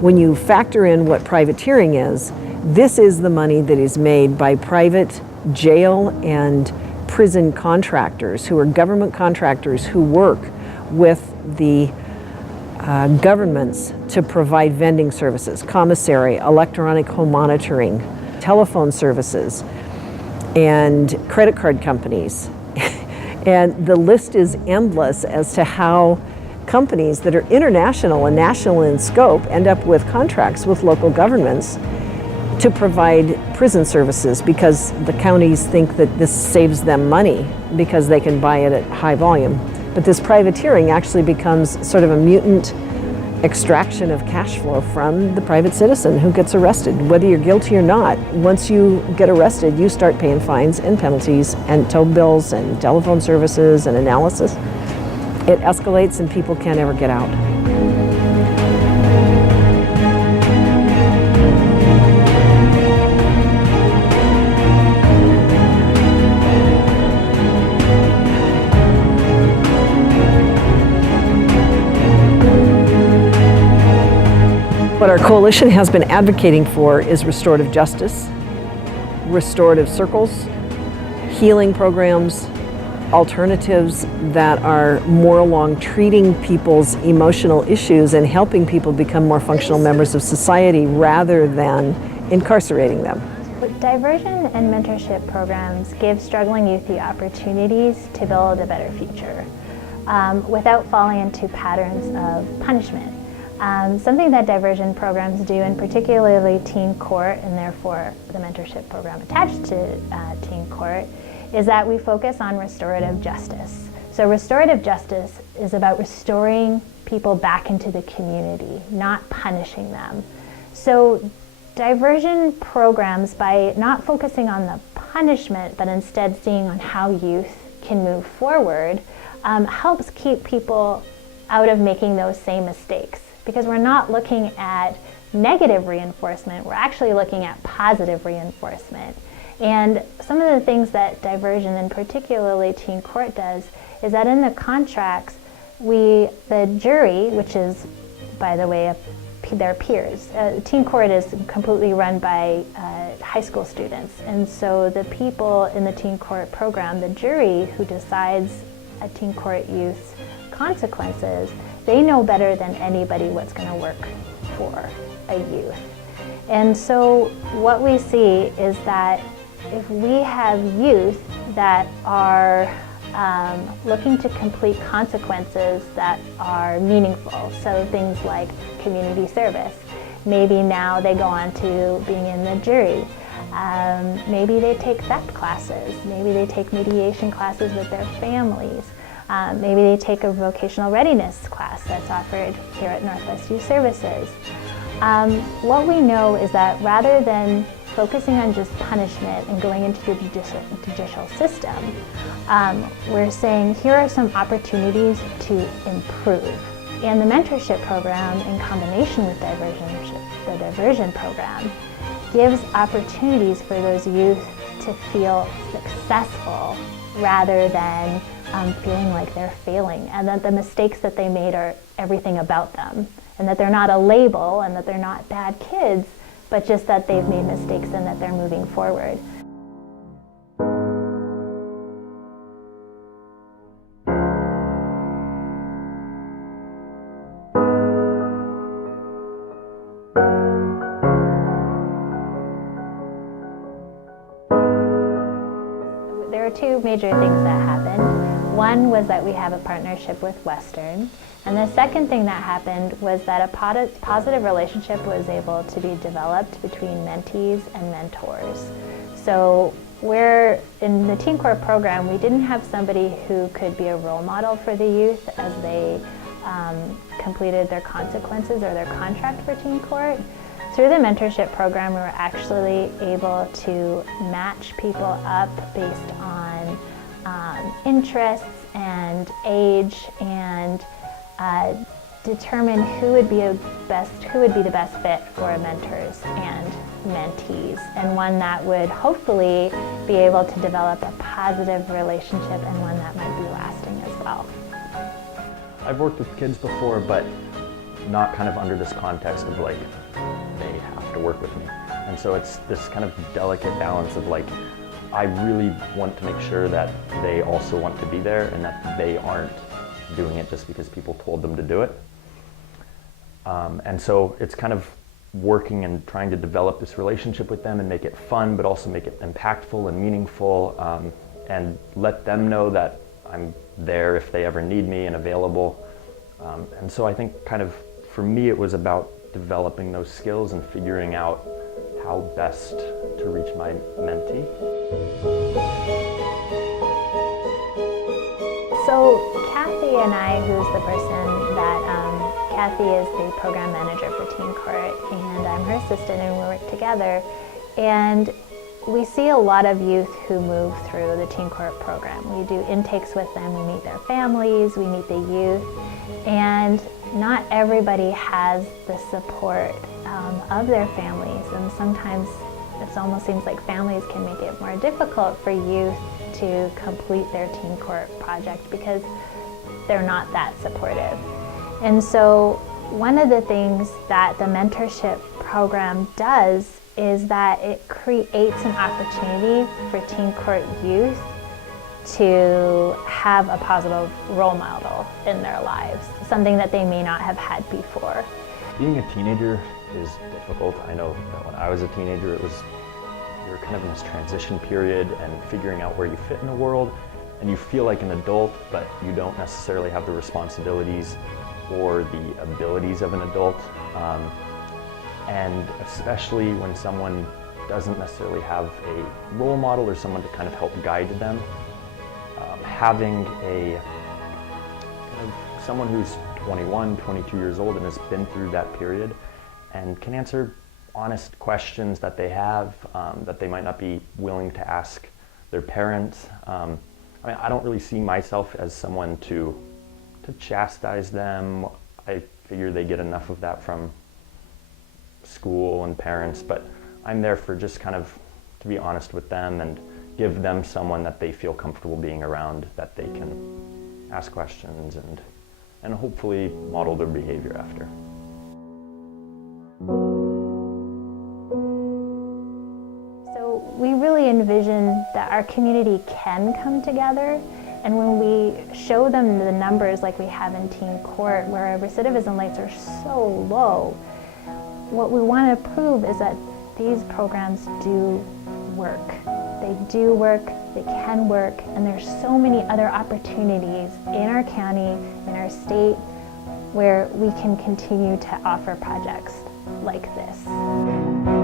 When you factor in what privateering is, this is the money that is made by private jail and prison contractors who are government contractors who work with the governments to provide vending services, commissary, electronic home monitoring, telephone services, and credit card companies. And the list is endless as to how companies that are international and national in scope end up with contracts with local governments to provide prison services because the counties think that this saves them money because they can buy it at high volume. But this privateering actually becomes sort of a mutant extraction of cash flow from the private citizen who gets arrested. Whether you're guilty or not, once you get arrested, you start paying fines and penalties and tow bills and telephone services and analysis. It escalates and people can't ever get out. What our coalition has been advocating for is restorative justice, restorative circles, healing programs, alternatives that are more along treating people's emotional issues and helping people become more functional members of society rather than incarcerating them. Diversion and mentorship programs give struggling youth the opportunities to build a better future without falling into patterns of punishment. Something that diversion programs do, and particularly teen court, and therefore the mentorship program attached to teen court, is that we focus on restorative justice. So restorative justice is about restoring people back into the community, not punishing them. So diversion programs, by not focusing on the punishment, but instead seeing on how youth can move forward, helps keep people out of making those same mistakes. Because we're not looking at negative reinforcement, we're actually looking at positive reinforcement. And some of the things that diversion, and particularly teen court, does is that in the contracts, the jury, which is, by the way, their peers. Teen court is completely run by high school students. And so the people in the teen court program, the jury who decides a teen court youth's consequences, they know better than anybody what's going to work for a youth. And so what we see is that if we have youth that are looking to complete consequences that are meaningful, so things like community service, maybe now they go on to being in the jury, maybe they take theft classes, maybe they take mediation classes with their families, maybe they take a vocational readiness class that's offered here at Northwest Youth Services. What we know is that rather than focusing on just punishment and going into the judicial system, we're saying here are some opportunities to improve. And the mentorship program, in combination with the diversion program, gives opportunities for those youth to feel successful rather than feeling like they're failing, and that the mistakes that they made are everything about them, and that they're not a label, and that they're not bad kids, but just that they've made mistakes and that they're moving forward. There are two major things that happened. One was that we have a partnership with Western, and the second thing that happened was that a positive relationship was able to be developed between mentees and mentors. So in the Teen Court program, we didn't have somebody who could be a role model for the youth as they completed their consequences or their contract for Teen Court. Through the mentorship program, we were actually able to match people up based on interests and age, and determine who would be the best fit for mentors and mentees, and one that would hopefully be able to develop a positive relationship and one that might be lasting as well. I've worked with kids before, but not kind of under this context of like, they have to work with me. And so it's this kind of delicate balance of like, I really want to make sure that they also want to be there and that they aren't doing it just because people told them to do it. And so it's kind of working and trying to develop this relationship with them and make it fun, but also make it impactful and meaningful, and let them know that I'm there if they ever need me and available. And so I think kind of for me it was about developing those skills and figuring out how best to reach my mentee. So Kathy and I, who's the person that, Kathy is the program manager for Teen Court, and I'm her assistant, and we work together. And we see a lot of youth who move through the Teen Court program. We do intakes with them, we meet their families, we meet the youth, and not everybody has the support of their families, and sometimes it almost seems like families can make it more difficult for youth to complete their Teen Court project because they're not that supportive. And so one of the things that the mentorship program does is that it creates an opportunity for Teen Court youth to have a positive role model in their lives, something that they may not have had before. Being a teenager is difficult. I know that when I was a teenager, you're kind of in this transition period and figuring out where you fit in the world, and you feel like an adult, but you don't necessarily have the responsibilities or the abilities of an adult. And especially when someone doesn't necessarily have a role model or someone to kind of help guide them, having someone who's 21, 22 years old and has been through that period and can answer honest questions that they have, that they might not be willing to ask their parents. I don't really see myself as someone to chastise them. I figure they get enough of that from school and parents, but I'm there for just kind of to be honest with them and give them someone that they feel comfortable being around, that they can ask questions and hopefully model their behavior after. So we really envision that our community can come together, and when we show them the numbers like we have in Teen Court, where our recidivism rates are so low, what we want to prove is that these programs do work. They do work, they can work, and there's so many other opportunities in our county, in our state, where we can continue to offer projects like this.